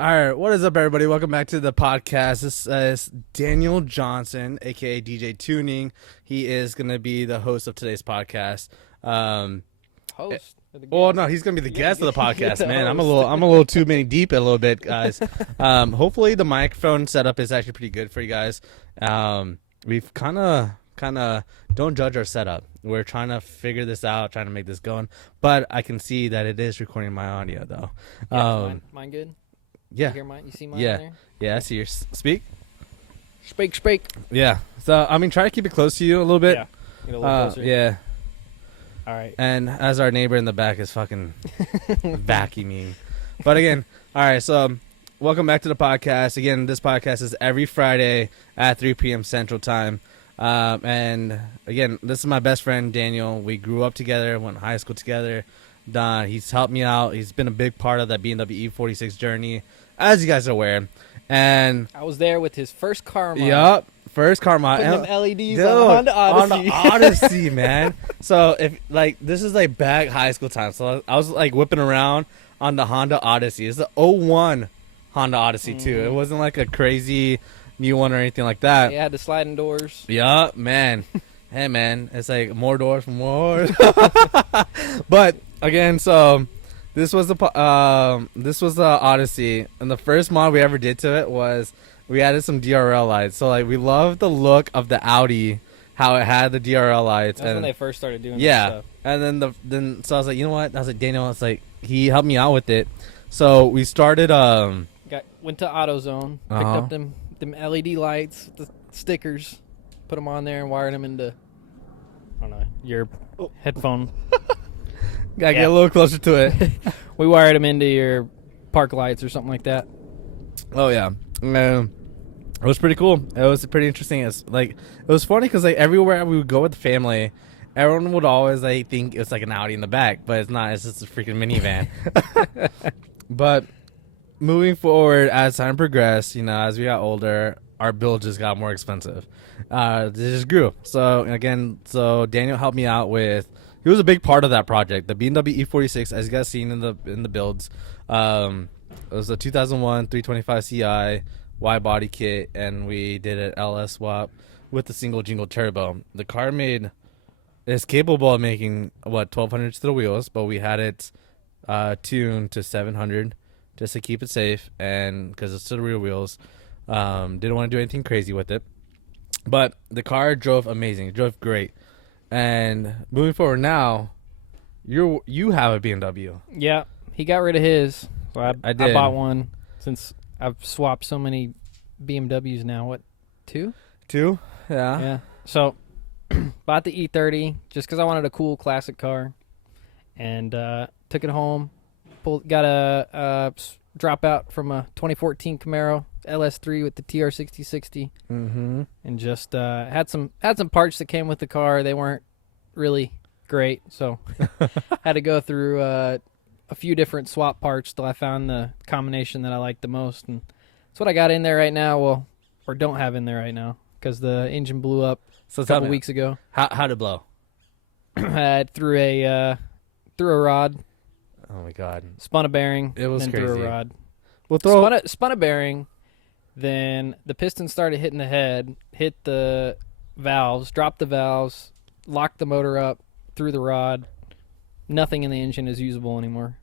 All right, what is up, everybody? Welcome back to the podcast. This is Daniel Johnson, aka DJ Tuning. He is going to be the host of today's podcast. Host? Well, no, he's going to be the guest of the podcast, man. I'm a little too many deep a little bit, guys. Hopefully, the microphone setup is actually pretty good for you guys. We've kind of don't judge our setup. We're trying to figure this out, trying to make this going. But I can see that it is recording my audio, though. Yeah, mine good? Yeah. You hear mine? You see mine Yeah. on there? Yeah, I see your speak. Speak. Yeah. So, I mean, try to keep it close to you a little bit. Yeah. Get a little closer. Yeah. All right. And as our neighbor in the back is fucking vacuuming. But again, all right, so welcome back to the podcast. Again, this podcast is every Friday at 3 p.m. Central Time. And again, this is my best friend, Daniel. We grew up together, went to high school together. He's helped me out. He's been a big part of that BMW E46 journey, as you guys are aware. And I was there with his first car mod. Yup, first car mod. Putting them LEDs Dude, on the Honda Odyssey. On the Odyssey, man. So if this is like back high school time. So I was like whipping around on the Honda Odyssey. It's the 01 Honda Odyssey too. It wasn't like a crazy new one or anything like that. Yeah, the sliding doors. Yeah, man. Hey, man, it's like more doors for more. But again, so this was the Odyssey, and the first mod we ever did to it was we added some DRL lights. So like we loved the look of the Audi, how it had the DRL lights. That's when they first started doing yeah. that stuff. And then so I was like, you know what? I was like, Daniel. It's like he helped me out with it. So we started. Went to AutoZone, picked up them LED lights, the stickers, put them on there, and wired them into, I don't know, your headphone. Gotta get a little closer to it. We wired them into your park lights or something like that. Oh yeah, it was pretty cool. It was pretty interesting. It was funny because like everywhere we would go with the family, everyone would always like think it's like an Audi in the back, but it's not. It's just a freaking minivan. But moving forward, as time progressed, as we got older, our bill just got more expensive. It just grew. So Daniel helped me out with. He was a big part of that project. The BMW E46, as you guys seen in the builds, it was a 2001 325 Ci wide body kit, and we did an LS swap with the single jingle turbo. The car is capable of making 1200 to the wheels, but we had it tuned to 700 just to keep it safe, and because it's to the rear wheels. Didn't want to do anything crazy with it, but the car drove amazing. It drove great. And moving forward now, you have a BMW. Yeah, he got rid of his. So I did. I bought one since I've swapped so many BMWs now. What, 2? 2? Yeah. Yeah. So bought the E30 just because I wanted a cool classic car, and took it home. Got a dropout from a 2014 Camaro LS3 with the TR6060, and just had some parts that came with the car. They weren't really great, so had to go through a few different swap parts till I found the combination that I liked the most, and that's what I got in there right now. Well, or don't have in there right now because the engine blew up a couple weeks ago. How'd it blow? Through a rod. Oh my god! Spun a bearing. It was then crazy. Threw a rod. Well, spun a bearing. Then the piston started hitting the head, hit the valves, dropped the valves, locked the motor up, threw the rod. Nothing in the engine is usable anymore.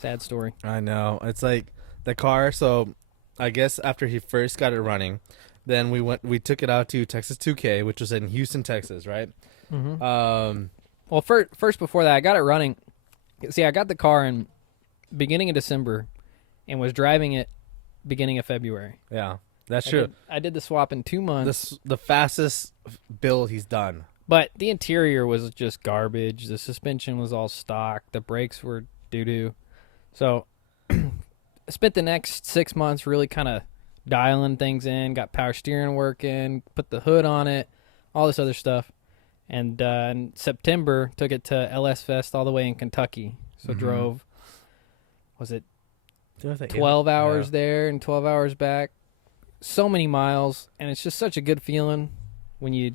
Sad story. I know. It's like the car. So I guess after he first got it running, then we took it out to Texas 2K, which was in Houston, Texas, right? Mm-hmm. Well, first before that, I got it running. See, I got the car in beginning of December and was driving it beginning of February. Yeah, that's true. I did the swap in 2 months. The fastest build he's done. But the interior was just garbage. The suspension was all stock. The brakes were doo-doo. So I spent the next 6 months really kind of dialing things in, got power steering working, put the hood on it, all this other stuff. And in September, took it to LS Fest all the way in Kentucky. So drove, was it 12 hours there and 12 hours back? So many miles, and it's just such a good feeling when you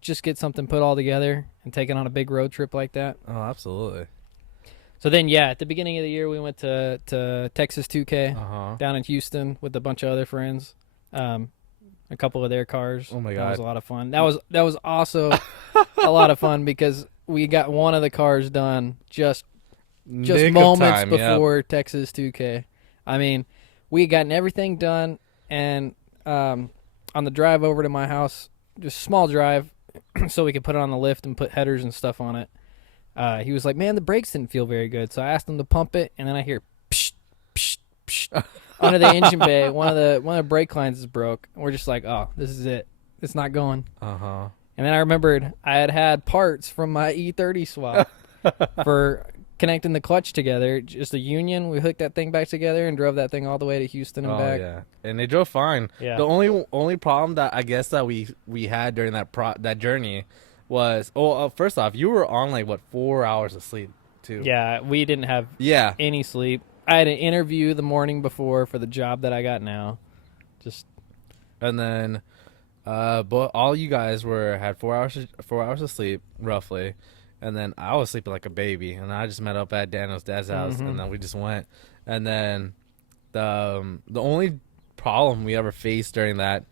just get something put all together and take it on a big road trip like that. Oh, absolutely. So then, yeah, at the beginning of the year, we went to Texas 2K Uh-huh. down in Houston with a bunch of other friends. A couple of their cars. Oh my That was God. a lot of fun. That was also a lot of fun because we got one of the cars done just Nick of moments time, yep. before Texas 2K. I mean, we had gotten everything done, and on the drive over to my house, just small drive, so we could put it on the lift and put headers and stuff on it. He was like, "Man, the brakes didn't feel very good," so I asked him to pump it, and then I hear psh, psh, psh, under the engine bay. One of the brake lines is broke, and we're just like, "Oh, this is it. It's not going." Uh-huh. And then I remembered I had parts from my E30 swap for connecting the clutch together. Just a union. We hooked that thing back together and drove that thing all the way to Houston and Oh back. yeah, and they drove fine. Yeah. The only problem that I guess that we had during that journey was, first off, you were on like what 4 hours of sleep too. Yeah, we didn't have Yeah. any sleep. I had an interview the morning before for the job that I got now. Just And then, but all you guys had 4 hours of sleep roughly, and then I was sleeping like a baby, and I just met up at Daniel's dad's house, and then we just went, and then the only problem we ever faced during that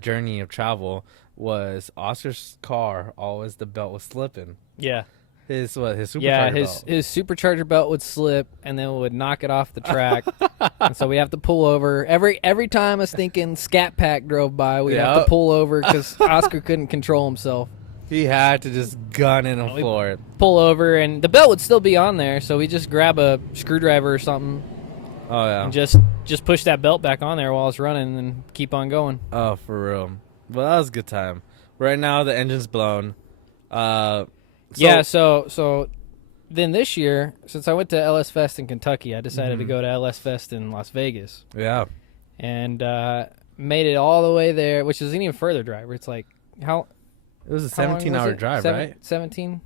journey of travel was Oscar's car. Always the belt was slipping. yeah. His supercharger Yeah, belt. his supercharger belt would slip and then would knock it off the track. And so we have to pull over. Every time a stinking Scat Pack drove by, we'd have to Yep. pull over because Oscar couldn't control himself. He had to just gun in and we- floor it. Pull over, and the belt would still be on there, so we just grab a screwdriver or something Oh yeah. and just push that belt back on there while it's running and keep on going. Oh, for real. Well, that was a good time. Right now, the engine's blown. So then this year, since I went to LS Fest in Kentucky, I decided to go to LS Fest in Las Vegas Yeah. and made it all the way there, which is an even further drive. It's like, how It was a how long was 17-hour it? drive, right? 17?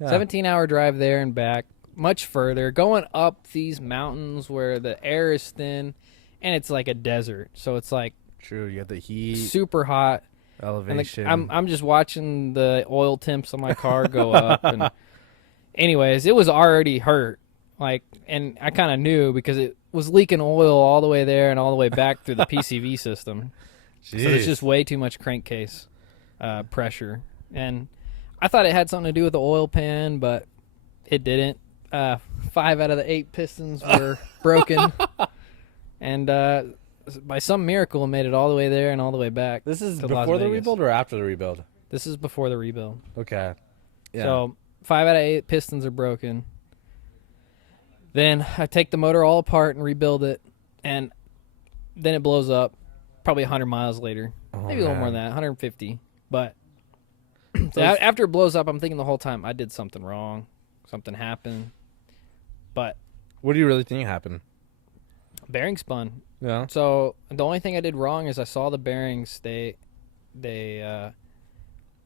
Yeah. 17-hour drive there and back, much further, going up these mountains where the air is thin, and it's like a desert. So it's like True. You got the heat, super hot. And elevation. I'm just watching the oil temps on my car go up. And anyways, it was already hurt. And I kind of knew because it was leaking oil all the way there and all the way back through the PCV system. Jeez. So there's just way too much crankcase pressure. And I thought it had something to do with the oil pan, but it didn't. 5 out of the 8 pistons were broken. And by some miracle, made it all the way there and all the way back. This is to Las before the Vegas. rebuild or after the rebuild? This is before the rebuild. Okay. Yeah. So 5 out of 8 pistons are broken. Then I take the motor all apart and rebuild it, and then it blows up probably 100 miles later. Maybe a little more than that, 150. But so after it blows up, I'm thinking the whole time, I did something wrong. Something happened. But What do you really think happened? bearing spun. Yeah. So the only thing I did wrong is I saw the bearings. They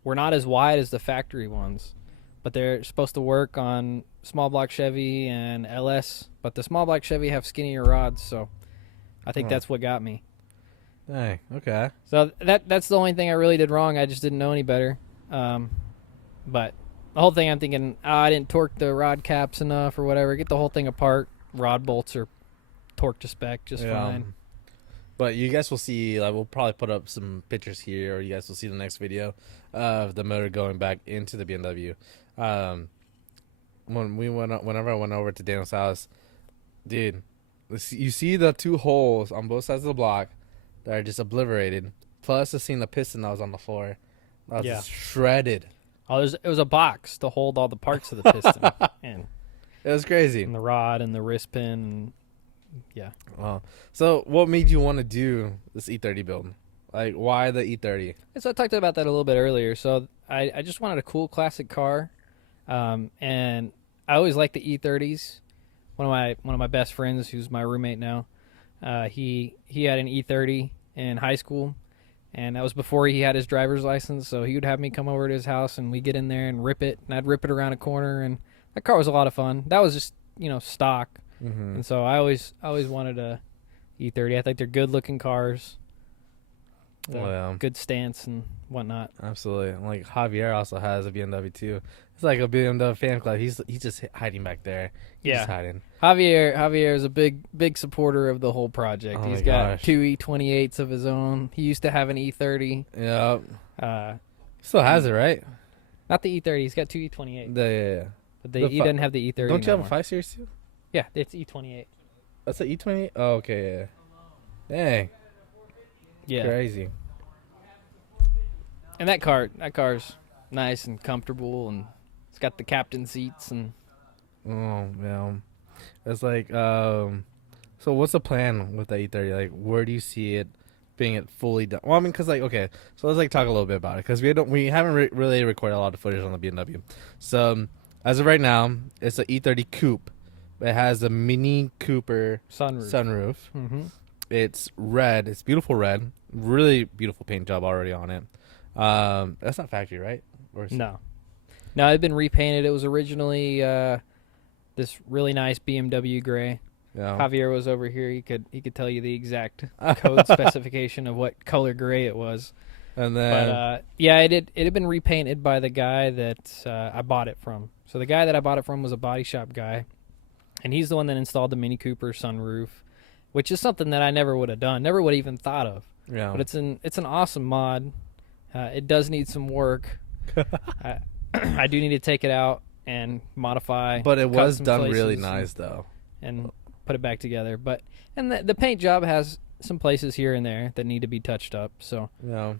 were not as wide as the factory ones, but they're supposed to work on small block Chevy and LS. But the small block Chevy have skinnier rods, so I think that's what got me. Dang. Okay. So that's the only thing I really did wrong. I just didn't know any better. But the whole thing, I'm thinking, I didn't torque the rod caps enough or whatever. Get the whole thing apart. Rod bolts are torqued to spec just fine. But you guys will see, like, we'll probably put up some pictures here, or you guys will see the next video of the motor going back into the BMW. Whenever I went over to Daniel's house, dude, you see the 2 holes on both sides of the block that are just obliterated. Plus, I seen the piston that was on the floor. That was just shredded. Oh, it was a box to hold all the parts of the piston and It was crazy. the rod and the wrist pin. And yeah. So, what made you want to do this E30 build? Like, why the E30? So I talked about that a little bit earlier. So I just wanted a cool classic car, and I always liked the E30s. One of my best friends, who's my roommate now, he had an E30 in high school, and that was before he had his driver's license. So he would have me come over to his house, and we'd get in there and rip it, and I'd rip it around a corner, and that car was a lot of fun. That was just stock, and so I always wanted a E30. I think they're good looking cars. Well, good stance and whatnot. absolutely. Like Javier also has a BMW too. It's like a BMW fan club. He's just hiding back there. He's just hiding. Javier is a big supporter of the whole project. Oh He's my got gosh. 2 E28s of his own. He used to have an E30. Yeah. Uh, Still has it, right? not the E30. He's got 2 E28. Yeah. But The he fi- doesn't have the E30. Don't you have a anymore. 5 Series too? Yeah, it's E28. That's an E20. Oh, okay. Yeah. Dang. Yeah. Crazy. And that car's nice and comfortable, and it's got the captain seats and. Oh yeah. It's like So what's the plan with the E30? Like, where do you see it being it fully done? Well, I mean, cause like okay, so let's like talk a little bit about it because we haven't really recorded a lot of footage on the BMW. So as of right now, it's an E30 coupe. It has a Mini Cooper sunroof. Mm-hmm. It's red. It's beautiful red. Really beautiful paint job already on it. That's not factory, right? Or No, it's been repainted. It was originally this really nice BMW gray. Yeah. Javier was over here. He could tell you the exact code specification of what color gray it was. And then But it had been repainted by the guy that I bought it from. So the guy that I bought it from was a body shop guy, and he's the one that installed the Mini Cooper sunroof, which is something that I never would have done, never would have even thought of. yeah. But it's an awesome mod. It does need some work. I do need to take it out and modify. But it cut was some done really places nice though. and put it back together. But the paint job has some places here and there that need to be touched up. So Yeah.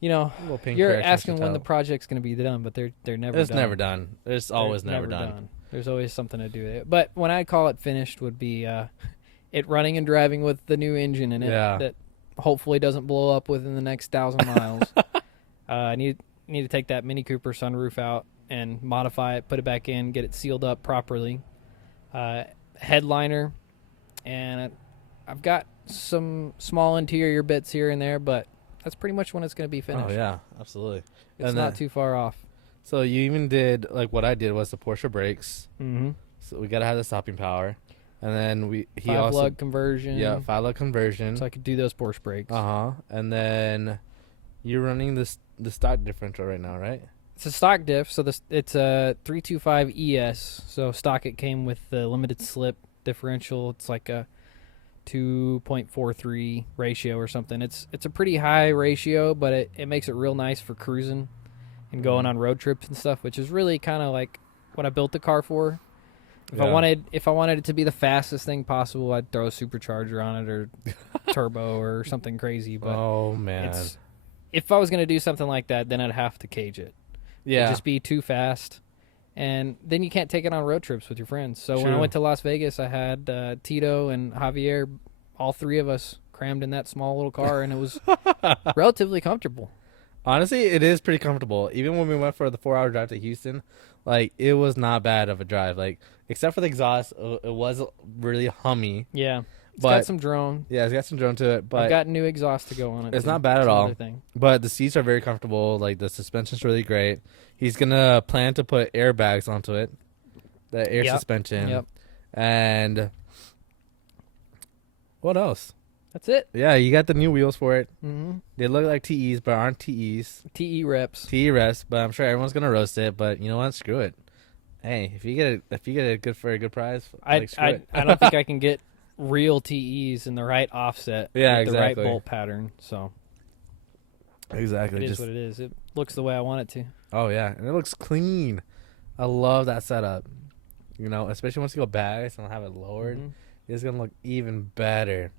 Little paint you're correction asking should when the help. project's going to be done, but they're never It's done. never done. It's always They're never done. There's always something to do with it. But when I call it finished would be it running and driving with the new engine in it that hopefully doesn't blow up within the next 1,000 miles. I need to take that Mini Cooper sunroof out and modify it, put it back in, get it sealed up properly. Headliner, and I've got some small interior bits here and there, but that's pretty much when it's going to be finished. Oh yeah, absolutely. It's And not too far off. So you even did like what I did was the Porsche brakes. Mm-hmm. So we gotta have the stopping power, and then he 5 also lug conversion. 5-lug conversion. So I could do those Porsche brakes. And then you're running the stock differential right now, right? It's a stock diff, so it's a 325 ES. So stock it came with the limited slip differential. It's like a 2.43 ratio or something. It's a pretty high ratio, but it makes it real nice for cruising and going on road trips and stuff, which is really kind of like what I built the car for. If I wanted it to be the fastest thing possible, I'd throw a supercharger on it or turbo or something crazy. But oh man, if I was going to do something like that, then I'd have to cage it. yeah, It'd just be too fast, and then you can't take it on road trips with your friends. So when I True. went to Las Vegas, I had Tito and Javier, all three of us crammed in that small little car, and it was relatively comfortable. Honestly, it is pretty comfortable. Even when we went for the 4-hour drive to Houston, like it was not bad of a drive. Like except for the exhaust, it was really hummy. Yeah, it's But got some drone. yeah, it's got some drone to it, but I've got new exhaust to go on it. it's too. not bad at That's all. another thing. But the seats are very comfortable. Like the suspension's really great. He's gonna plan to put airbags onto it, the air suspension. Yep. And what else? That's it. Yeah, you got the new wheels for it. Mm-hmm. They look like TEs, but aren't TEs. TE reps. TE reps, but I'm sure everyone's gonna roast it. But you know what? Screw it. Hey, if you get it good for a good price, like, screw it. I don't think I can get real TEs in the right offset. Yeah, with exactly. the right bolt pattern. So Exactly. it is what it is. It looks the way I want it to. Oh yeah, and it looks clean. I love that setup. You know, especially once you go back and have it lowered, Mhm. it's gonna look even better.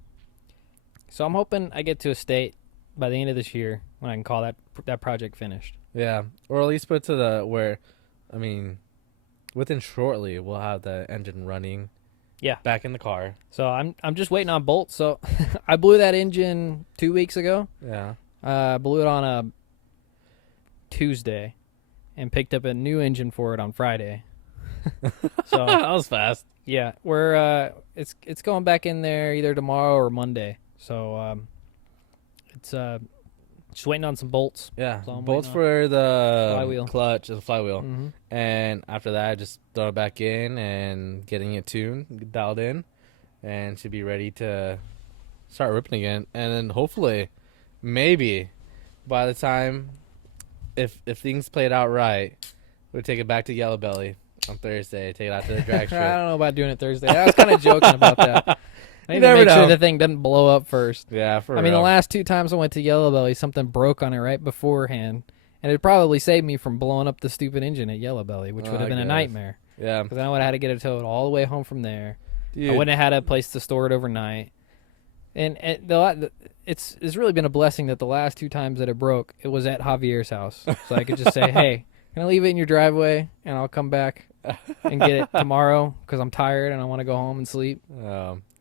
So I'm hoping I get to a state by the end of this year when I can call that project finished. Yeah, or at least put to the where, I mean, within shortly we'll have the engine running. Yeah. Back in the car. So I'm just waiting on bolts. So I blew that engine 2 weeks ago. Yeah. Blew it on a Tuesday and picked up a new engine for it on Friday. So That was fast. yeah, we're it's going back in there either tomorrow or Monday. So it's just waiting on some bolts. Yeah. So I'm Bolts waiting for the Flywheel. clutch and flywheel. Mm-hmm. And after that, just throw it back in and getting it tuned, dialed in, and should be ready to start ripping again. And then hopefully maybe by the time, if things played out right, we'd take it back to Yellow Belly on Thursday. Take it out to the drag strip. I don't know about doing it Thursday. I was kind of joking about that. I need to never make sure know. the thing doesn't blow up first. Yeah, for I real. mean, the last 2 times I went to Yellow Belly, something broke on it right beforehand, and it probably saved me from blowing up the stupid engine at Yellow Belly, which would have been a nightmare. Yeah, Because then I would have had to get it towed all the way home from there. dude. I wouldn't have had a place to store it overnight. And it's really been a blessing that the last 2 times that it broke, it was at Javier's house. So I could just say, hey, can I leave it in your driveway, and I'll come back and get it tomorrow because I'm tired and I want to go home and sleep.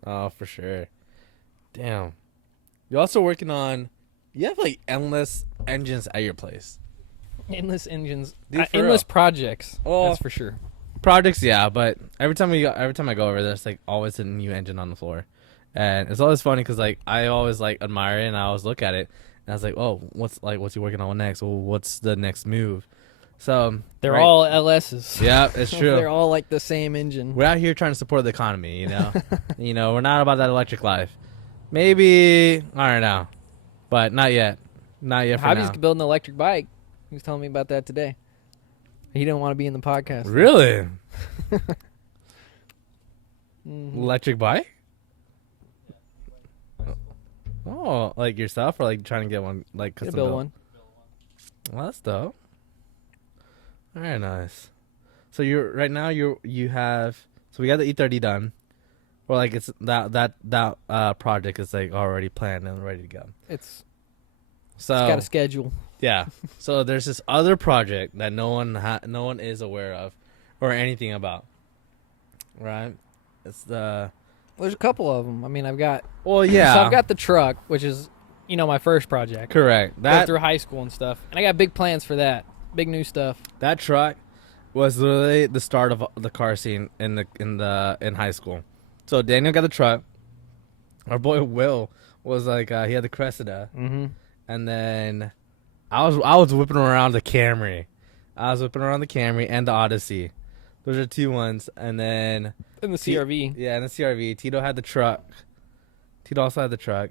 Oh, for sure. Damn. You're also working on. You have like endless engines at your place. Endless engines, Dude, for endless real. projects. Oh. That's for sure. Projects, yeah, but every time I go over, there's like always a new engine on the floor, and it's always funny because like I always like admire it and I always look at it and I was like, oh, what's he working on next? Well, what's the next move? So They're right- all LSs. Yeah, it's true. They're all like the same engine. We're out here trying to support the economy, you know. We're not about that electric life. Maybe I don't know, but not yet. Not yet. For Hobby's now. building an electric bike. He was telling me about that today. He didn't want to be in the podcast. Really? Mhm. Electric bike? Oh, like yourself, or like trying to get one, like Gonna custom build built? one. Well, that's dope. Very nice. So you're right now you have, so we got the E30 done, or like it's that project is like already planned and ready to go. It's So got a schedule. yeah. So there's this other project that no one is aware of, or anything about. Right? It's the There's a couple of them. I mean, I've got. well, yeah. So I've got the truck, which is, my first project. correct. Go That through high school and stuff, and I got big plans for that. Big new stuff. that truck was literally the start of the car scene in high school. So Daniel got the truck. Our boy Will was like he had the Cressida, Mm-hmm. and then I was whipping around the Camry. I was whipping around the Camry and the Odyssey. Those are 2 ones, and then And the CRV. yeah, and the CRV. Tito had the truck. Tito also had the truck.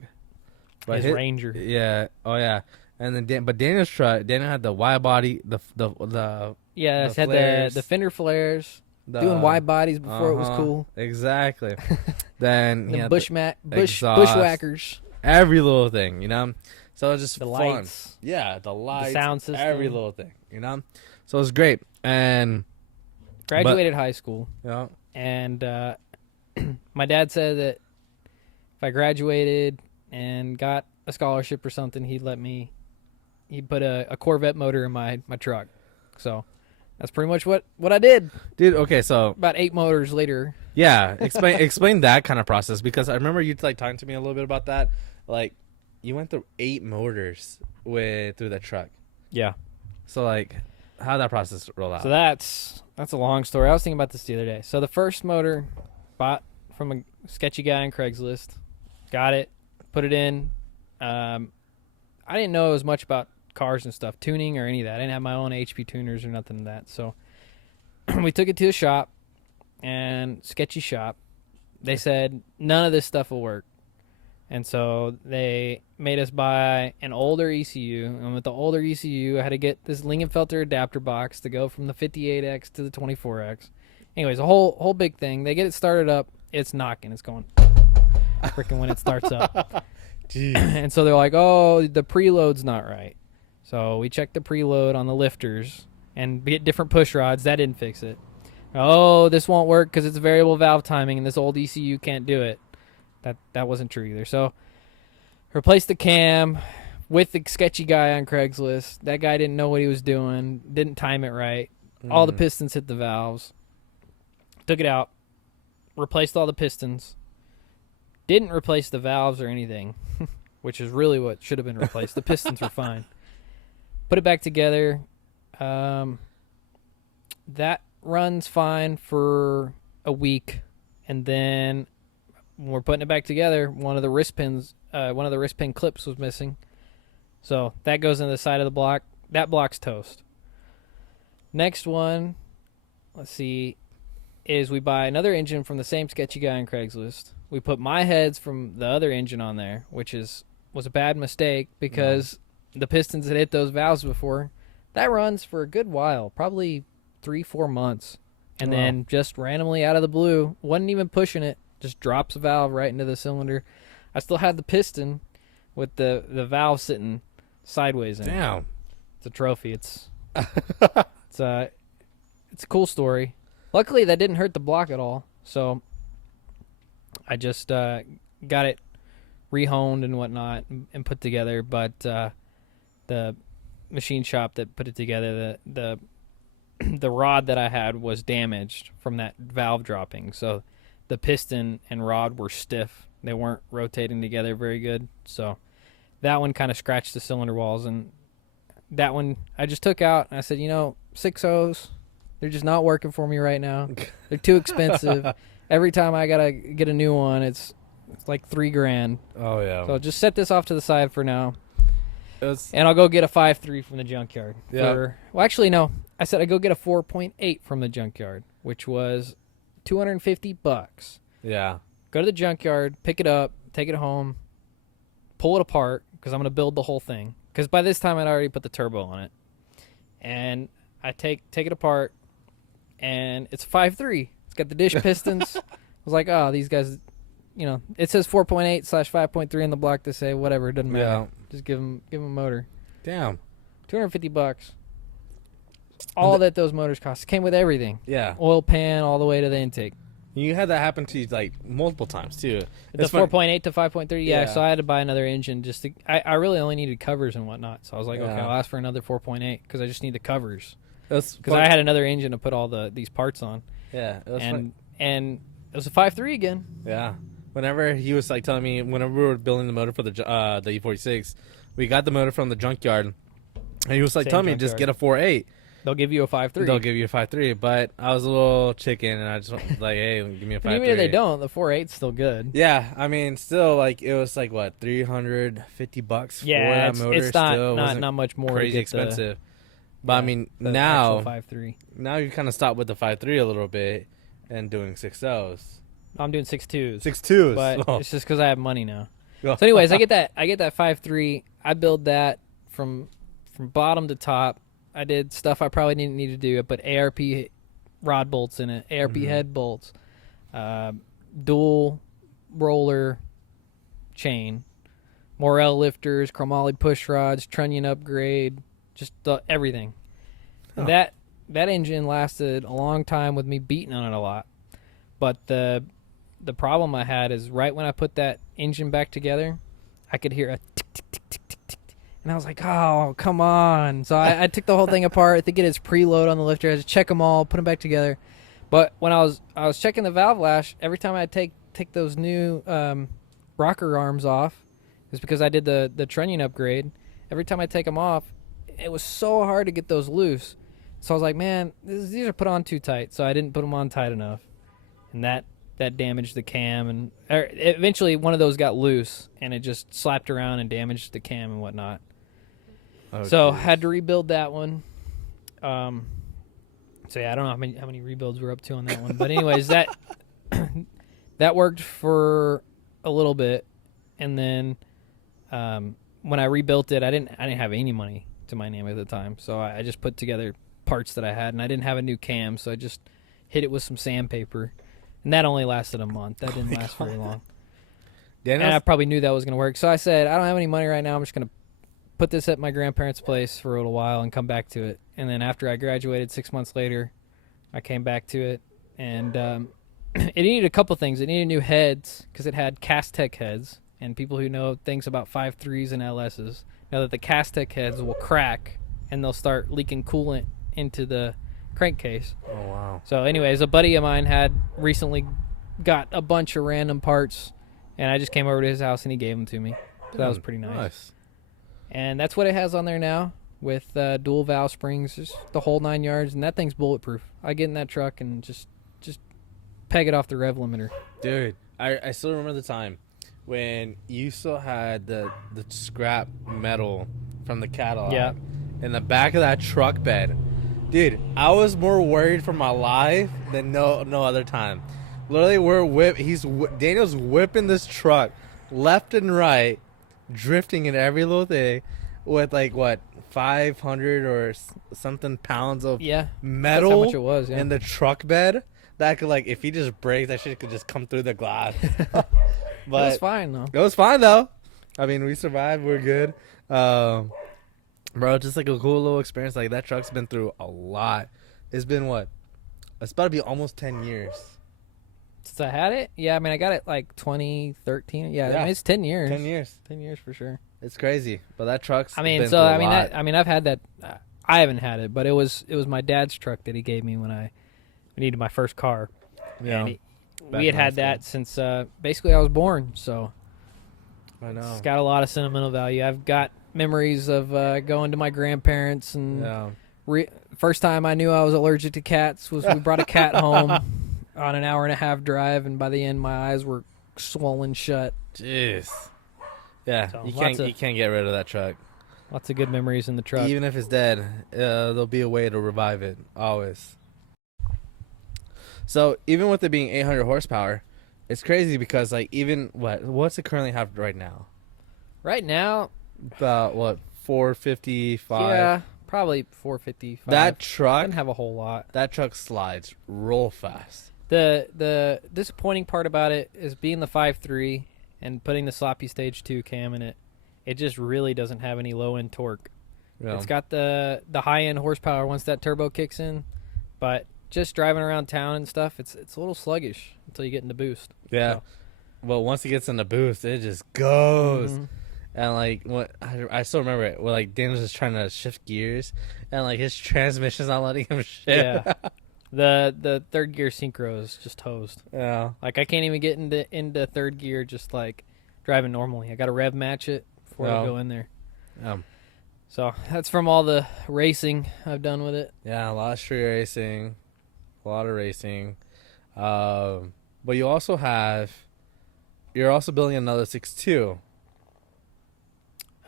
His Ranger. Yeah. Oh yeah. And then but Daniel's truck. Daniel had the wide body. The Yeah, the it had flares. the fender flares. the Doing wide bodies before it was uh-huh, cool. Exactly. Then he The had bushwhackers. every little thing, So it was just The fun. lights. Yeah, the lights, sound system. every little thing, So it was great, and Graduated high school. yeah, And my dad said that if I graduated and got a scholarship or something, he'd put a Corvette motor in my truck. So that's pretty much what I did. dude. Okay, so About 8 motors later. yeah, explain that kind of process, because I remember you like talking to me a little bit about that. Like, you went through 8 motors through that truck. Yeah. So like, how did that process roll out? So that's a long story. I was thinking about this the other day. So the first motor, bought from a sketchy guy on Craigslist. Got it, put it in. I didn't know as much about cars and stuff, tuning or any of that. I didn't have my own HP tuners or nothing of that. So we took it to a shop, and sketchy shop. They said none of this stuff will work. And so they made us buy an older ECU. And with the older ECU, I had to get this Lingenfelter adapter box to go from the 58X to the 24X. Anyways, a whole big thing. They get it started up. It's knocking. It's going freaking when it starts up. And so they're like, oh, the preload's not right. So we checked the preload on the lifters and get different push rods. That didn't fix it. Oh, this won't work because it's variable valve timing and this old ECU can't do it. That wasn't true either. So replaced the cam with the sketchy guy on Craigslist. That guy didn't know what he was doing, didn't time it right. All the pistons hit the valves. Took it out, replaced all the pistons. Didn't replace the valves or anything, which is really what should have been replaced. The pistons were fine. Put it back together. That runs fine for a week, and then when we're putting it back together, one of the wrist pin clips was missing. So that goes in the side of the block. That block's toast. Next one, let's see, is we buy another engine from the same sketchy guy on Craigslist. We put my heads from the other engine on there, which was a bad mistake because the pistons had hit those valves before. That runs for a good while, probably 3-4 months. And then just randomly out of the blue, wasn't even pushing it, just drops a valve right into the cylinder. I still had the piston with the valve sitting sideways in it. Damn. It's a trophy. It's a cool story. Luckily, that didn't hurt the block at all. So I just got it rehoned and whatnot and put together. But the machine shop that put it together, the rod that I had was damaged from that valve dropping. So the piston and rod were stiff. They weren't rotating together very good. So that one kind of scratched the cylinder walls. And that one I just took out. And I said, 6.0s, they're just not working for me right now. They're too expensive. Every time I got to get a new one, it's like $3,000. Oh, yeah. So just set this off to the side for now. And I'll go get a 5.3 from the junkyard. Yeah. Well, actually, no. I said I'd go get a 4.8 from the junkyard, which was $250. Yeah. Go to the junkyard, pick it up, take it home, pull it apart, because I'm going to build the whole thing. Because by this time, I'd already put the turbo on it. And I take it apart, and it's a 5.3. It's got the dish pistons. I was like, oh, these guys, it says 4.8/5.3 in the block. They say whatever, it doesn't matter. Yeah. Just give them a motor. Damn. $250. All that those motors cost. Came with everything. Yeah. Oil pan all the way to the intake. You had that happen to you like multiple times too. The 4.8 to 5.3, yeah. Yeah. So I had to buy another engine just to. I really only needed covers and whatnot. So I was like, okay, I'll ask for another 4.8 because I just need the covers. Because I had another engine to put all these parts on. Yeah. It was and it was a 5.3 again. Yeah. Whenever he was like telling me, whenever we were building the motor for the E46, we got the motor from the junkyard, and he was like telling me just get a 4.8. They'll give you a 5.3. They'll give you a 5.3, but I was a little chicken, and I just was like, hey, give me a 5.3. But even if they don't, the 4.8's still good. Yeah, I mean, still like it was like what $350 for that motor. It's not much more. Crazy expensive. But I mean, now 5.3. Now you kind of stop with the 5.3 a little bit and doing 6.0s. I'm doing 6.2s. 6.2s, but it's just because I have money now. So, anyways, I get that 5.3. I build that from bottom to top. I did stuff I probably didn't need to do. I put ARP rod bolts in it, ARP head bolts, dual roller chain, Morel lifters, chromoly push rods, trunnion upgrade, just everything. Oh. That engine lasted a long time with me beating on it a lot. But the problem I had is right when I put that engine back together, I could hear a tick, tick, tick, tick, tick, tick. And I was like, oh, come on. So I took the whole thing apart. I think it is preload on the lifter. I had to check them all, put them back together. But when I was checking the valve lash, every time I take those new rocker arms off, it's because I did the trunnion upgrade. Every time I take them off, it was so hard to get those loose. So I was like, man, these are put on too tight. So I didn't put them on tight enough. And that damaged the cam. And eventually one of those got loose, and it just slapped around and damaged the cam and whatnot. Oh, so had to rebuild that one. So yeah, I don't know how many rebuilds we're up to on that one. But anyways, that worked for a little bit. And then when I rebuilt it, I didn't have any money to my name at the time. So I just put together parts that I had, and I didn't have a new cam, so I just hit it with some sandpaper. And that only lasted a month. That didn't last very long. And I probably knew that was going to work. So I said, I don't have any money right now. I'm just going to put this at my grandparents' place for a little while and come back to it. And then after I graduated 6 months later, I came back to it. And it needed a couple things. It needed new heads because it had Castech heads. And people who know things about 5.3s and LSs know that the Castech heads will crack and they'll start leaking coolant into the crankcase. Oh, wow. So anyways, a buddy of mine had recently got a bunch of random parts, and I just came over to his house and he gave them to me. So that was pretty nice. And that's what it has on there now with dual valve springs, just the whole 9 yards, and that thing's bulletproof. I get in that truck and just peg it off the rev limiter. Dude, I still remember the time when you still had the scrap metal from the catalog in the back of that truck bed. Dude, I was more worried for my life than no other time. Literally, Daniel's whipping this truck left and right, drifting in every little thing with like what 500 or something pounds of Yeah. metal That's how much it was, yeah. in the truck bed that could, like, if he just brakes, that shit could just come through the glass. But it But was fine though. it was fine though. I mean, we survived. We're good. Bro, just like a cool little experience. Like, that truck's been through a lot. It's been what? It's about to be almost 10 years. Since I had it, yeah. I mean, I got it like 2013. Yeah, Yeah. I mean, it's 10 years. 10 years. 10 years for sure. It's crazy. But that truck's I mean, been so through a I mean, lot. I've had that. I haven't had it, but it was my dad's truck that he gave me when I needed my first car. Yeah. And Back we had in high had that since basically I was born. So I know. it's got a lot of sentimental value. I've got memories of going to my grandparents and Yeah. first time I knew I was allergic to cats was we brought a cat home on an hour and a half drive, and by the end my eyes were swollen shut. Jeez. Yeah, So, you lots can't get rid of that truck. Lots of good memories in the truck. Even if it's dead, there'll be a way to revive it. Always. So even with it being 800 horsepower, it's crazy because, like, even what's it currently have right now? Right now, About what, 455? yeah, probably 455. That truck doesn't have a whole lot. That truck slides real fast. The disappointing part about it is being the 5.3 and putting the sloppy stage 2 cam in it. It just really doesn't have any low end torque. Yeah. It's got the high end horsepower once that turbo kicks in, but just driving around town and stuff, it's a little sluggish until you get into boost. Yeah. So. Well, once it gets in the boost, it just goes. Mhm. And, like, what I still remember it. Well, like, Daniel's just trying to shift gears, and, like, his transmission's not letting him shift. Yeah. The third gear synchro is just hosed. Yeah. Like I can't even get into third gear just like driving normally. I got to rev match it before I go in there. So that's from all the racing I've done with it. Yeah, a lot of street racing, a lot of racing. But you're also building another 6.2 to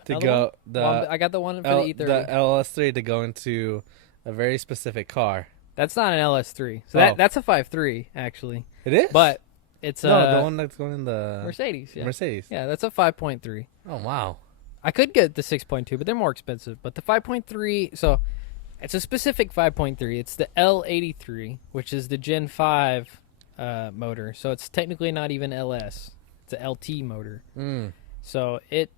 Another go one? Well, I got the one for the E30. the LS3 to go into a very specific car. That's not an LS3. So that's a 5.3 actually. It is, But it's the one that's going in the Mercedes. Yeah. Mercedes. Yeah, that's a 5.3. Oh wow. I could get the 6.2, but they're more expensive. But the 5.3, so it's a specific 5.3. It's the L83, which is the Gen 5 motor. So it's technically not even LS. It's a LT motor. Mm. So it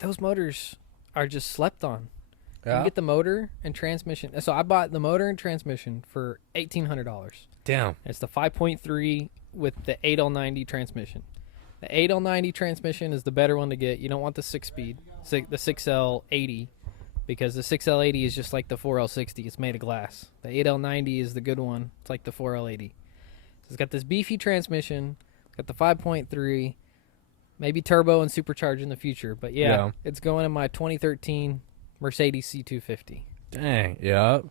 those motors are just slept on. Yeah. You get the motor and transmission. So I bought the motor and transmission for $1,800. Damn. It's the 5.3 with the 8L90 transmission. The 8L90 transmission is the better one to get. You don't want the 6-speed, the 6L80, because the 6L80 is just like the 4L60. It's made of glass. The 8L90 is the good one. It's like the 4L80. So it's got this beefy transmission. It's got the 5.3, maybe turbo and supercharged in the future. But yeah, it's going in my 2013 Mercedes C250. Dang. Yep.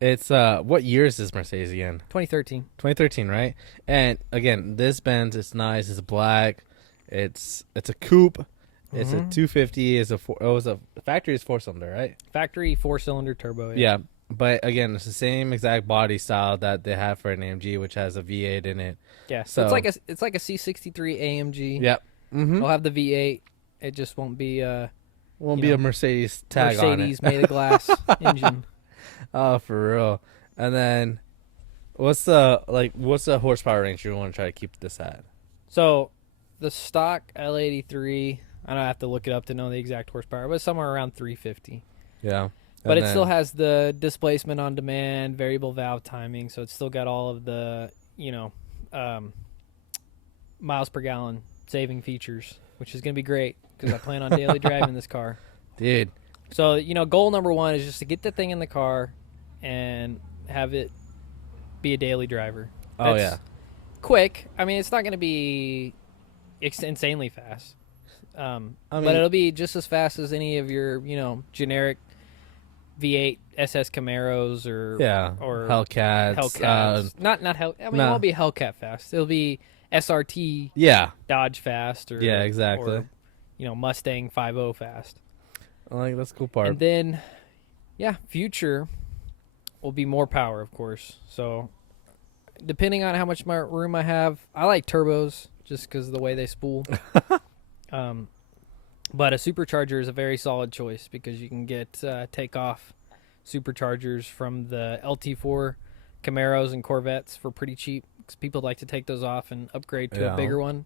It's what year is this Mercedes again? 2013. 2013, right? And again, this Benz, it's nice. It's black. It's a coupe. It's a 250. It was a factory is 4-cylinder, right? Factory 4-cylinder turbo. Yeah. But again, it's the same exact body style that they have for an AMG, which has a V8 in it. Yeah. So it's like a C63 AMG. Yep. Mm-hmm. It'll have the V8. It just won't be be a Mercedes tag on it. Mercedes made of glass engine. Oh, for real. And then, what's the horsepower range you want to try to keep this at? So, the stock L83, I don't have to look it up to know the exact horsepower, but somewhere around 350. Yeah. But it still has the displacement on demand, variable valve timing, so it's still got all of the, miles per gallon saving features, which is going to be great because I plan on daily driving this car. Dude. So, goal number one is just to get the thing in the car and have it be a daily driver. That's quick. I mean, it's not going to be insanely fast. But it'll be just as fast as any of your, generic V8 SS Camaros or Hellcats. Not Hell. I mean, it won't be Hellcat fast. It'll be SRT. Yeah. Dodge fast. Or, exactly. Or, Mustang 5.0 fast. That's the cool part. And then, future will be more power, of course. So, depending on how much room I have, I like turbos just because of the way they spool. But a supercharger is a very solid choice because you can get takeoff superchargers from the LT4 Camaros and Corvettes for pretty cheap. 'Cause people like to take those off and upgrade to a bigger one.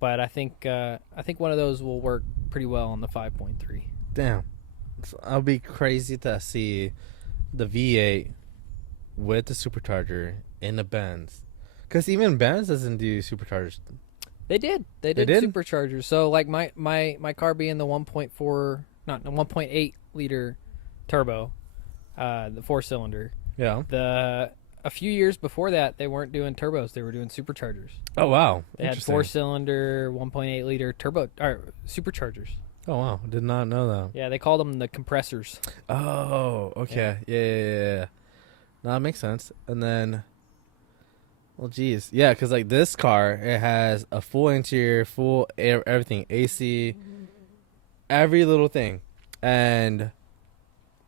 But I think one of those will work pretty well on the 5.3. Damn. So I'll be crazy to see the V8 with the supercharger in the Benz. Because even Benz doesn't do superchargers. They did superchargers. So like my car being the 1.8 liter turbo, the 4-cylinder. Yeah. A few years before that, they weren't doing turbos; they were doing superchargers. Oh wow! They had 4-cylinder, 1.8 liter turbo or superchargers. Oh wow! Did not know that. Yeah, they called them the compressors. Oh, okay. Yeah. No, that makes sense. And then, well, geez, yeah, because like this car, it has a full interior, full air, everything, AC, every little thing, and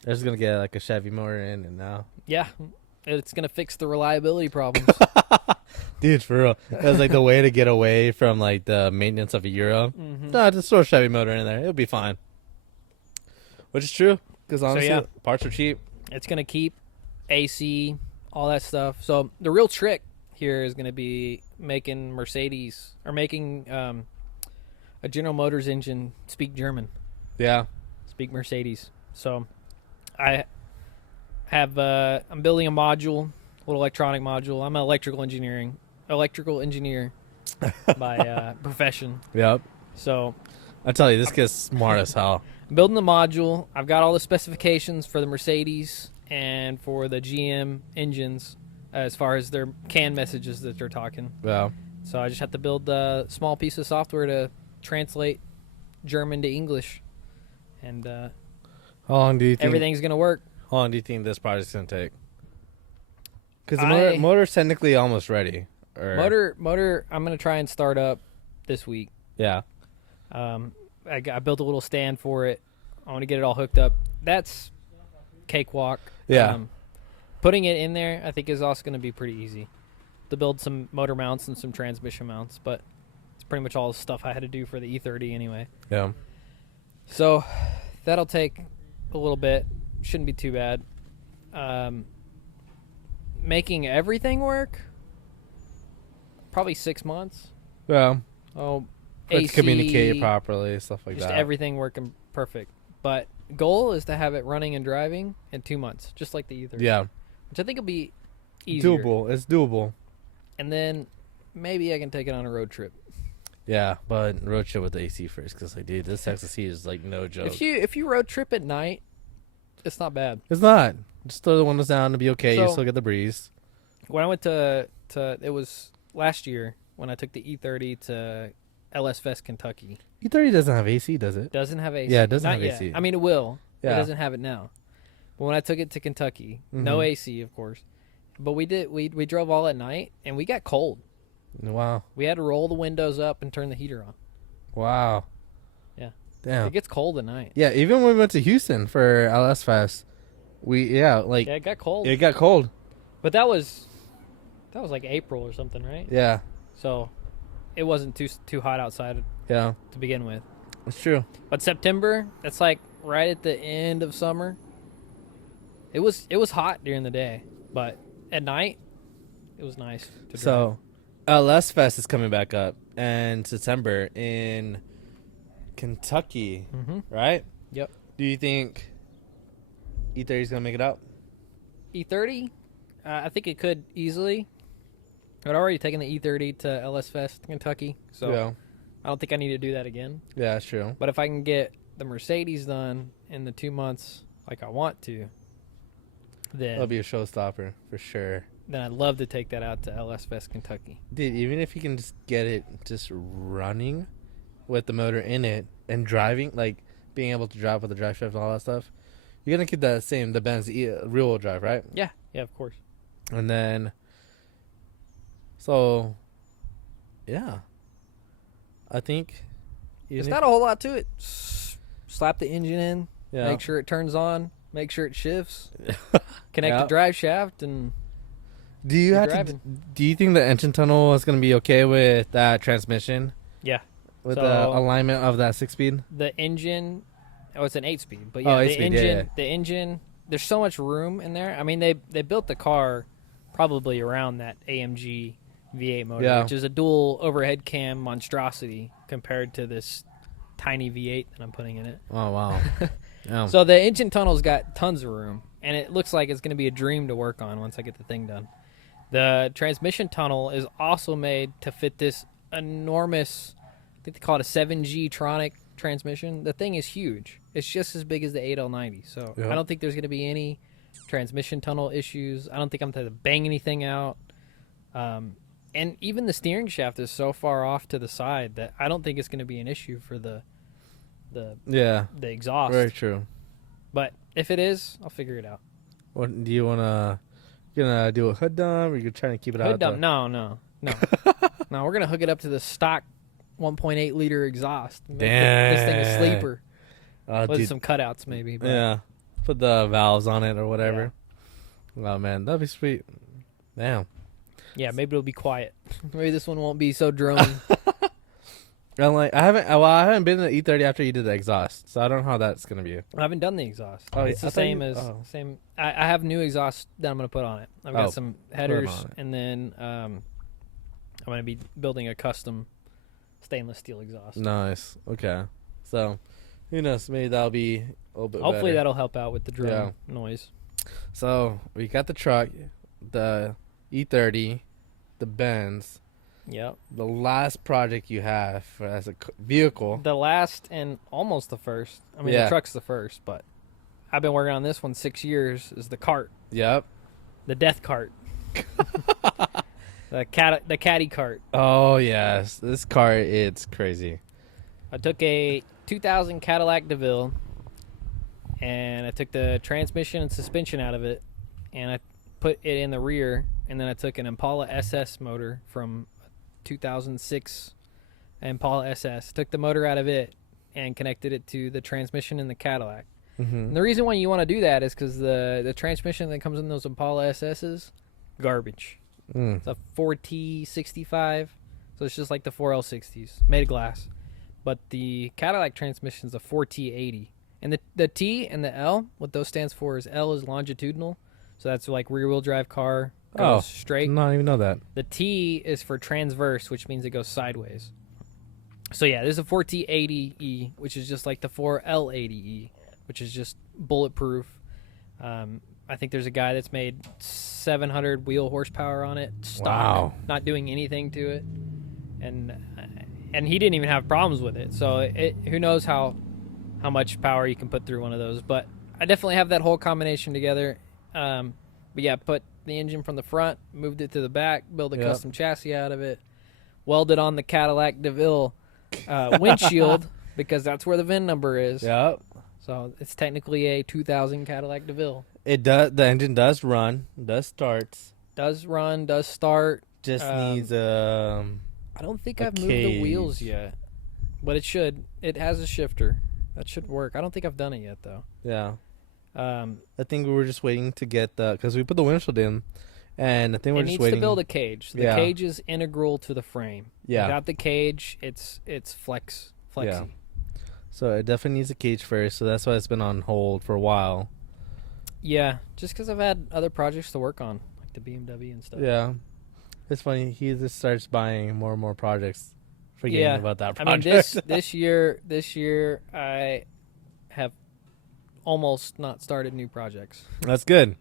they're just gonna get like a Chevy motor in, and now. Yeah. It's going to fix the reliability problems. Dude, for real. That's like the way to get away from like the maintenance of a Euro. Mm-hmm. No, just throw a Chevy motor in there. It'll be fine. Which is true. Because honestly, parts are cheap. It's going to keep AC, all that stuff. So the real trick here is going to be making Mercedes or making a General Motors engine speak German. Yeah. Speak Mercedes. So I'm building a module, a little electronic module. I'm an electrical engineer by profession. Yep. So I tell you, this gets smart as hell. I'm building the module. I've got all the specifications for the Mercedes and for the GM engines as far as their CAN messages that they're talking. Yeah. So I just have to build a small piece of software to translate German to English. And how long do you think everything's going to work. How long do you think this project's going to take? Because the motor's technically almost ready. Motor, I'm going to try and start up this week. Yeah. I built a little stand for it. I want to get it all hooked up. That's cakewalk. Yeah. Putting it in there, I think, is also going to be pretty easy to build some motor mounts and some transmission mounts. But it's pretty much all the stuff I had to do for the E30 anyway. Yeah. So that'll take a little bit. Shouldn't be too bad. Making everything work, probably 6 months. Yeah. Oh, Let's communicate properly, stuff like just that. everything working perfect. But goal is to have it running and driving in 2 months, just like the E30. Yeah. Which I think will be easier. Doable. It's doable. And then maybe I can take it on a road trip. Yeah, but road trip with the AC first, because like, dude, this Texas heat is like no joke. If you road trip at night, it's not bad. It's not. Just throw the windows down to be okay. So, you still get the breeze. When I went to it was last year when I took the E30 to LS Fest, Kentucky. E30 doesn't have AC, does it? Doesn't have AC. Yeah, it doesn't Not have yet. AC. I mean, it will. Yeah. It doesn't have it now. But when I took it to Kentucky, no AC, of course. But we drove all at night, and we got cold. Wow. We had to roll the windows up and turn the heater on. Wow. Yeah. Damn. It gets cold at night. Yeah, even when we went to Houston for LS Fest, it got cold. It got cold. But that was like April or something, right? Yeah. So it wasn't too hot outside Yeah. to begin with. It's true. But September, that's like right at the end of summer. It was hot during the day, but at night it was nice to drive. So LS Fest is coming back up in September in Kentucky, right? Yep. Do you think E30 is going to make it out? E30, I think it could easily. I'd already taken the E30 to LS Fest, Kentucky, so Yeah. I don't think I need to do that again. Yeah, that's true. But if I can get the Mercedes done in the 2 months like I want to, then That'll be a showstopper for sure. Then I'd love to take that out to LS Fest, Kentucky. Dude, even if you can just get it just running with the motor in it and driving, like being able to drive with the drive shaft and all that stuff, you're going to keep the Benz rear-wheel drive, right? Yeah, of course. And then, so, yeah. I think... There's not a whole lot to it. Slap the engine in, Yeah. make sure it turns on, make sure it shifts, connect the drive shaft, and do you think the engine tunnel is going to be okay with that transmission? Yeah. With So- the alignment of that 6-speed. The engine, it's an 8-speed, but Oh, the 8-speed, engine, yeah. the engine. There's so much room in there. I mean, they built the car probably around that AMG V8 motor, Yeah. which is a dual overhead cam monstrosity compared to this tiny V8 that I'm putting in it. Oh wow. Yeah. So the engine tunnel's got tons of room, and it looks like it's going to be a dream to work on once I get the thing done. The transmission tunnel is also made to fit this enormous, I think they call it a 7G Tronic transmission. The thing is huge. It's just as big as the 8L90. So Yep. I don't think there's going to be any transmission tunnel issues. I don't think I'm going to bang anything out. And even the steering shaft is so far off to the side that I don't think it's going to be an issue for the Yeah. exhaust. Very true. But if it is, I'll figure it out. What do you wanna? You gonna do a hood dump, or you trying to keep it out? Hood dump? No. No, we're gonna hook it up to the stock 1.8 liter exhaust. Make this thing a sleeper with Dude, some cutouts, maybe. But yeah. Put the valves on it or whatever. Oh man, that'd be sweet. Damn. yeah, maybe it'll be quiet. Maybe this one won't be so droning. I'm like, I haven't been in the E30 after you did the exhaust, so I don't know how that's gonna be. I haven't done the exhaust. Oh, It's I the thought same you- as oh. same. I have new exhaust that I'm gonna put on it. I've got some headers, on it. and then I'm gonna be building a custom stainless steel exhaust. Nice. Okay. So, who knows? Maybe that'll be a little bit Hopefully better. that'll help out with the drone Yeah. noise. So we got the truck, the E30, the Benz. Yep. The last project you have as a vehicle. The last and almost the first. I mean, Yeah. the truck's the first, but I've been working on this one 6 years. Is the cart, Yep. the death cart, the caddy cart. Oh yes, this car, it's crazy. I took a 2000 Cadillac DeVille, and I took the transmission and suspension out of it, and I put it in the rear, and then I took an Impala SS motor from 2006 Impala SS, took the motor out of it, and connected it to the transmission in the Cadillac. Mm-hmm. And the reason why you want to do that is because the transmission that comes in those Impala SSs, garbage. Mm. It's a 4T65, so it's just like the 4L60s, made of glass. But the Cadillac transmission is a 4T80. And the T and the L, what those stands for is L is longitudinal, so that's like rear-wheel drive car, goes straight. Not even know that. The T is for transverse, which means it goes sideways. So yeah, there's a 4T80E, which is just like the 4L80E, which is just bulletproof. I think there's a guy that's made 700 wheel horsepower on it, stock, Wow. not doing anything to it, and he didn't even have problems with it. So who knows how much power you can put through one of those. But I definitely have that whole combination together. But yeah, put the engine from the front, moved it to the back, built a Yep. custom chassis out of it, welded on the Cadillac DeVille windshield because that's where the VIN number is. Yep. So it's technically a 2000 Cadillac DeVille. It does. The engine does run. Does start. Does run, does start. Just needs I don't think a I've moved the wheels cage. yet, but it should. It has a shifter. That should work. I don't think I've done it yet, though. yeah. I think we were just waiting to get the, because we put the windshield in, and I think we're It just needs waiting. to build a cage. The Yeah. cage is integral to the frame. Yeah. Without the cage, it's flexy. Yeah. So it definitely needs a cage first. So that's why it's been on hold for a while. Yeah, just because I've had other projects to work on, like the BMW and stuff. Yeah. It's funny. He just starts buying more and more projects, forgetting Yeah. about that I mean, project. this year I have almost not started new projects. That's good.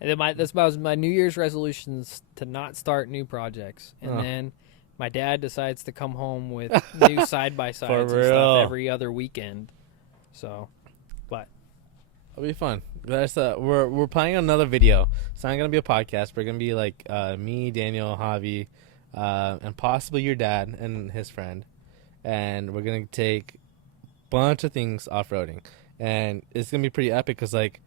And then that was my New Year's resolutions to not start new projects. And Oh. then my dad decides to come home with new side by sides and real. stuff every other weekend. So, but It'll be fun. That's we're planning another video. It's not gonna be a podcast. We're gonna be like me, Daniel, Javi, and possibly your dad and his friend, and we're gonna take a bunch of things off roading, and it's gonna be pretty epic because like,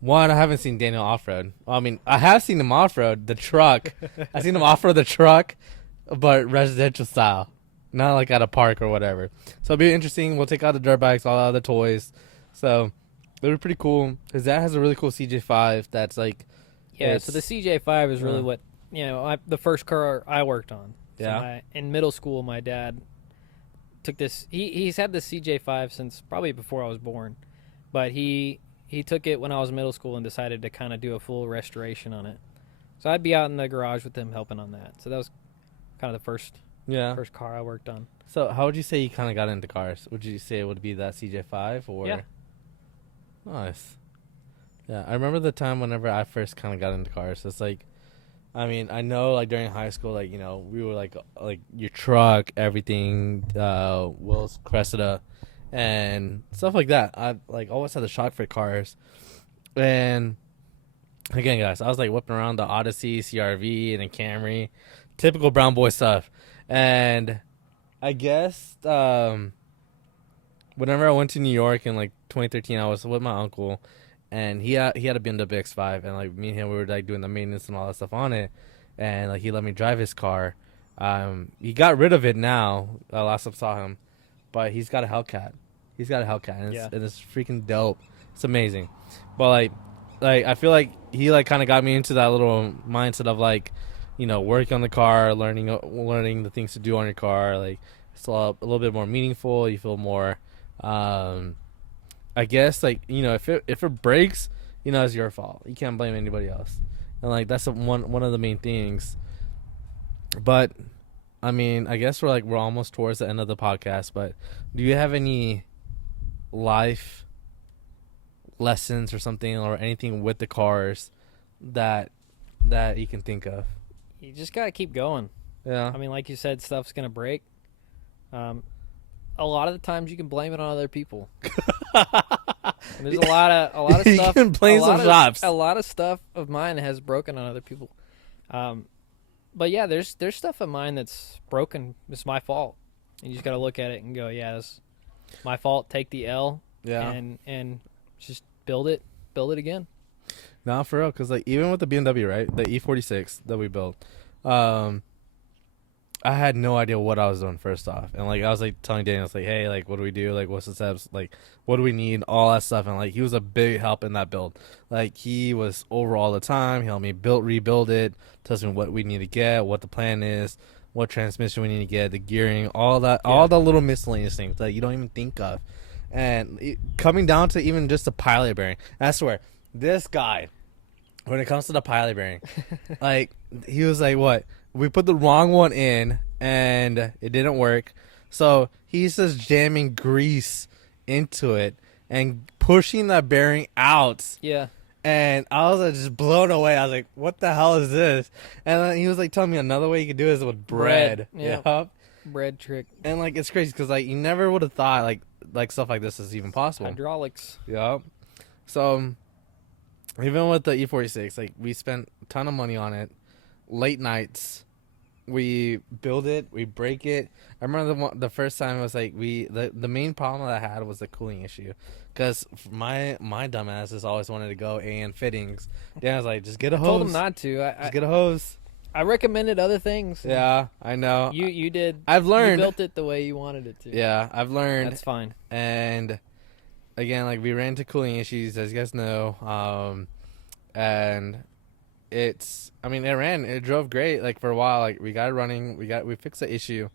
one, I haven't seen Daniel off road. Well, I mean, I have seen him off road the truck. I've seen him off road the truck, but residential style, not like at a park or whatever. So it'll be interesting. We'll take out the dirt bikes, all the other toys. So it'll be pretty cool. His dad has a really cool CJ5 that's like, yeah, so the CJ5 is really Yeah. what, the first car I worked on. So Yeah. in middle school, my dad took this. He's had the CJ5 since probably before I was born, but he took it when I was in middle school and decided to kind of do a full restoration on it. So I'd be out in the garage with him helping on that. So that was kind of the first car I worked on. So how would you say you kind of got into cars? Would you say it would be that CJ5 or? Yeah. Nice. Yeah, I remember the time whenever I first kind of got into cars. It's like, I mean, I know like during high school, like, you know, we were like your truck, everything, Will's Cressida, and stuff like that. I like always had the shock for cars, and again, guys, I was like whipping around the Odyssey, CRV, and a Camry, typical brown boy stuff, and I guess whenever I went to New York in like 2013, I was with my uncle. And he had a BMW X5, and like me and him, we were like doing the maintenance and all that stuff on it, and like he let me drive his car. He got rid of it now. Last time I saw him, but he's got a Hellcat. And it's freaking dope. It's amazing. But like I feel like he like kind of got me into that little mindset of like, you know, working on the car, learning the things to do on your car. Like it's a little bit more meaningful. You feel more. I guess, like, you know, if it breaks, you know, it's your fault. You can't blame anybody else. And, like, that's one of the main things. But, I mean, I guess we're almost towards the end of the podcast. But do you have any life lessons or something or anything with the cars that you can think of? You just got to keep going. Yeah. I mean, like you said, stuff's going to break. A lot of the times you can blame it on other people. And there's a lot of stuff. You can blame some shops. A lot of stuff of mine has broken on other people. But yeah, there's stuff of mine that's broken. It's my fault. And you just got to look at it and go, yeah, it's my fault. Take the L. Yeah. And just build it again. Nah, for real, because like even with the BMW, right, the E46 that we built, I had no idea what I was doing first off, and like I was like telling Daniel, it's like, hey, like what do we do, like what's the steps, like what do we need, all that stuff, and like he was a big help in that build. Like he was over all the time. He helped me rebuild it, tells me what we need to get, what the plan is, what transmission we need to get, the gearing, all that, all the little miscellaneous things that you don't even think of, and coming down to even just the pilot bearing. I swear, this guy, when it comes to the pilot bearing, like he was like, what? We put the wrong one in, and it didn't work. So he's just jamming grease into it and pushing that bearing out. Yeah. And I was like, just blown away. I was like, what the hell is this? And then he was like telling me another way you could do it is with bread. Yeah. Yep. Bread trick. And like it's crazy because like you never would have thought like stuff like this is even possible. Hydraulics. Yep. So even with the E46, like we spent a ton of money on it. Late nights, we build it, we break it. I remember the first time it was like the main problem that I had was the cooling issue, because my dumbass just always wanted to go AN fittings. Dan was like, just get a hose. I told him not to. Just get a hose. I recommended other things. Yeah, I know. You did. I've learned. You built it the way you wanted it to. Yeah, I've learned. That's fine. And again, like we ran into cooling issues, as you guys know, and it drove great, like for a while. Like we got it running, we fixed the issue.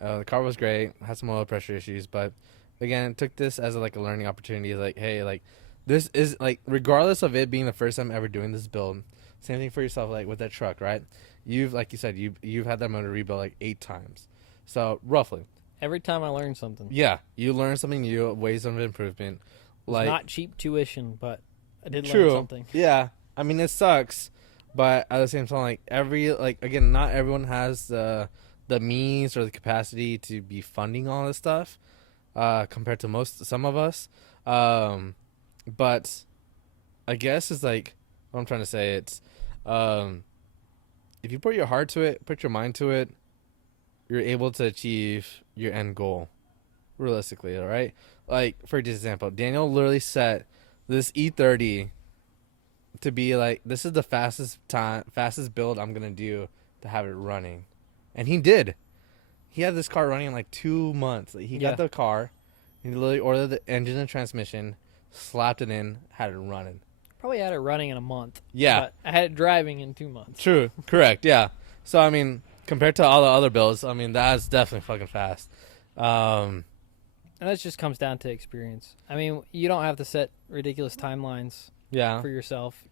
The car was great, had some oil pressure issues, but again, took this as a learning opportunity. Like, hey, like this is like, regardless of it being the first time ever doing this build, same thing for yourself, like with that truck, right? Like you said, you've had that motor rebuilt like 8 times, so roughly every time I learn something. Yeah, you learn something new, ways of improvement. Like, it's not cheap tuition, but I did learn something. Yeah, I mean it sucks. But at the same time, again, not everyone has the means or the capacity to be funding all this stuff, compared to some of us. But I guess it's like, what I'm trying to say, it's, if you put your heart to it, put your mind to it, you're able to achieve your end goal, realistically, all right? Like, for example, Daniel literally set this E30 to be like, this is the fastest build I'm gonna do to have it running, and he did. He had this car running in like 2 months. Like, he got the car, he literally ordered the engine and transmission, slapped it in, had it running. Probably had it running in a month. Yeah, but I had it driving in 2 months. True, correct, yeah. So I mean, compared to all the other builds, I mean that's definitely fucking fast. Um, And that just comes down to experience. I mean, you don't have to set ridiculous timelines yeah, for yourself.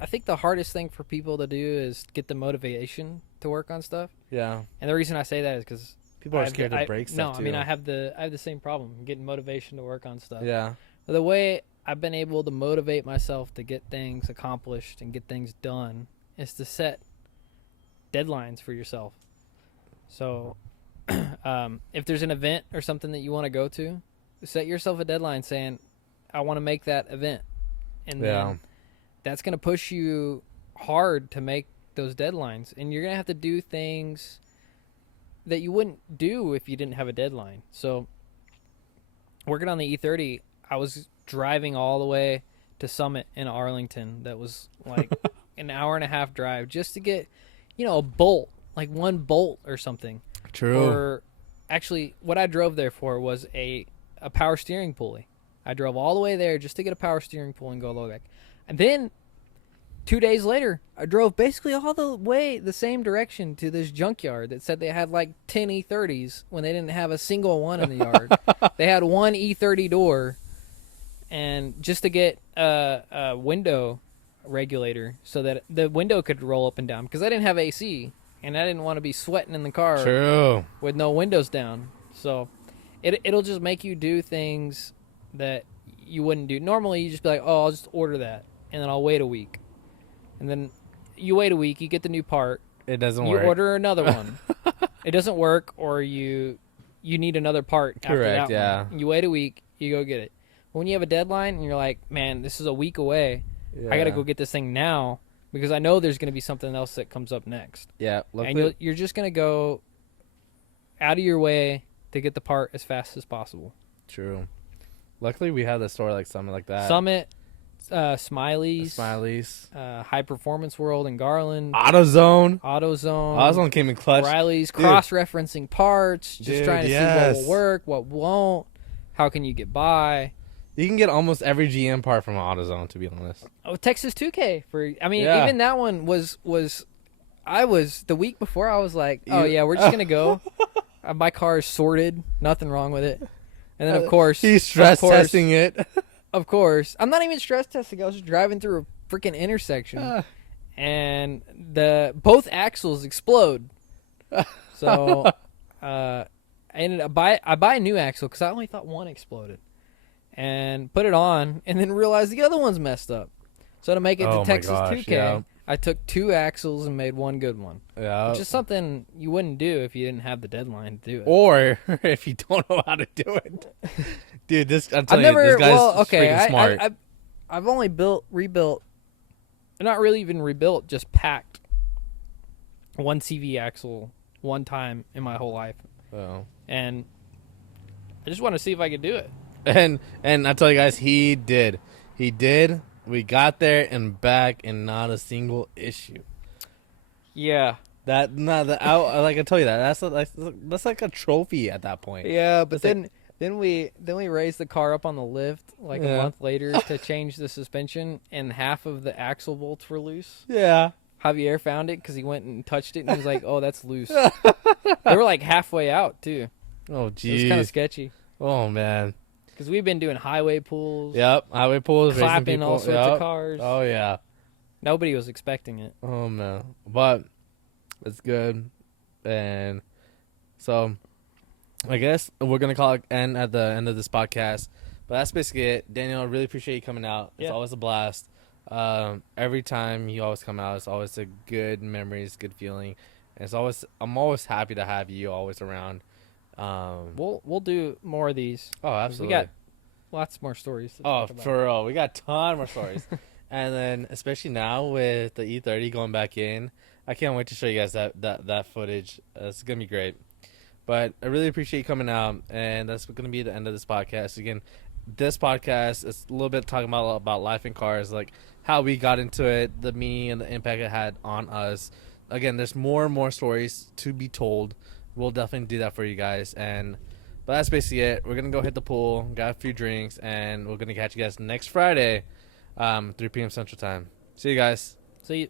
I think the hardest thing for people to do is get the motivation to work on stuff. yeah. And the reason I say that is because People are scared to break no, stuff too. I mean I have the same problem getting motivation to work on stuff. Yeah, The way I've been able to motivate myself to get things accomplished and get things done is to set deadlines for yourself. So, if there's an event or something that you want to go to, set yourself a deadline saying, "I want to make that event," and then that's going to push you hard to make those deadlines, and you're going to have to do things that you wouldn't do if you didn't have a deadline. So, working on the E30, I was driving all the way to Summit in Arlington. That was like an hour and a half drive just to get, a bolt, like one bolt or something. true. Or actually, what I drove there for was a power steering pulley. I drove all the way there just to get a power steering pulley and go all the way back. And then 2 days later, I drove basically all the way the same direction to this junkyard that said they had like 10 E30s when they didn't have a single one in the yard. They had one E30 door, and just to get a window regulator so that the window could roll up and down, because I didn't have AC and I didn't want to be sweating in the car True. with no windows down. So it'll just make you do things that you wouldn't do. Normally, you just be like, oh, I'll just order that, and then I'll wait a week. And then you wait a week, you get the new part. It doesn't you work. order another one. It doesn't work, or you need another part after Correct, that yeah. one. You wait a week, you go get it. When you have a deadline and you're like, man, this is a week away, I got to go get this thing now because I know there's going to be something else that comes up next. Yeah. And you're just going to go out of your way to get the part as fast as possible. True. Luckily, we have the store like something like that. Summit, Smiley's, High Performance World in Garland, AutoZone. AutoZone Came in clutch. Riley's, Dude. Cross-referencing parts, just Dude, trying to see what will work, what won't, how can you get by. You can get almost every GM part from AutoZone, to be honest. Oh, Texas 2K Yeah. even that one was the week before I was like, oh yeah, we're just gonna go. My car is sorted, nothing wrong with it. And then of course he's stress testing it. Of course, I'm not even stress testing. I was just driving through a freaking intersection, and both axles explode. So I buy a new axle because I only thought one exploded. And put it on, and then realized the other one's messed up. So to make it to Texas 2K, I took two axles and made one good one. Yeah. Which is something you wouldn't do if you didn't have the deadline to do it. Or if you don't know how to do it. Dude, I'm telling you, this guy's freaking smart. I've only rebuilt, not really even rebuilt, just packed one CV axle one time in my whole life. Oh. And I just want to see if I could do it. And I tell you guys, he did. He did. We got there and back, and not a single issue. Yeah. Like I tell you that's like a trophy at that point. Yeah, but then we raised the car up on the lift like a month later to change the suspension, and half of the axle bolts were loose. Yeah. Javier found it because he went and touched it, and he was like, "Oh, that's loose." They were like halfway out too. Oh, geez. It was kind of sketchy. Oh man. Because we've been doing highway pulls. Yep, highway pulls, clapping all sorts of cars. Oh yeah. Nobody was expecting it. Oh man, but it's good, and so I guess we're gonna call it end at the end of this podcast. But that's basically it. Daniel, I really appreciate you coming out. It's always a blast. Every time you always come out, it's always a good memories, good feeling. And I'm always happy to have you always around. We'll do more of these. Oh, absolutely. We got lots more stories. For real, we got a ton more stories. And then, especially now with the E30 going back in, I can't wait to show you guys that footage. It's gonna be great. But I really appreciate you coming out, and that's gonna be the end of this podcast. Again, this podcast is a little bit talking about life in cars, like how we got into it, the meaning and the impact it had on us. Again, there's more and more stories to be told. We'll definitely do that for you guys. But that's basically it. We're going to go hit the pool, got a few drinks, and we're going to catch you guys next Friday, 3 p.m. Central Time. See you guys. See you.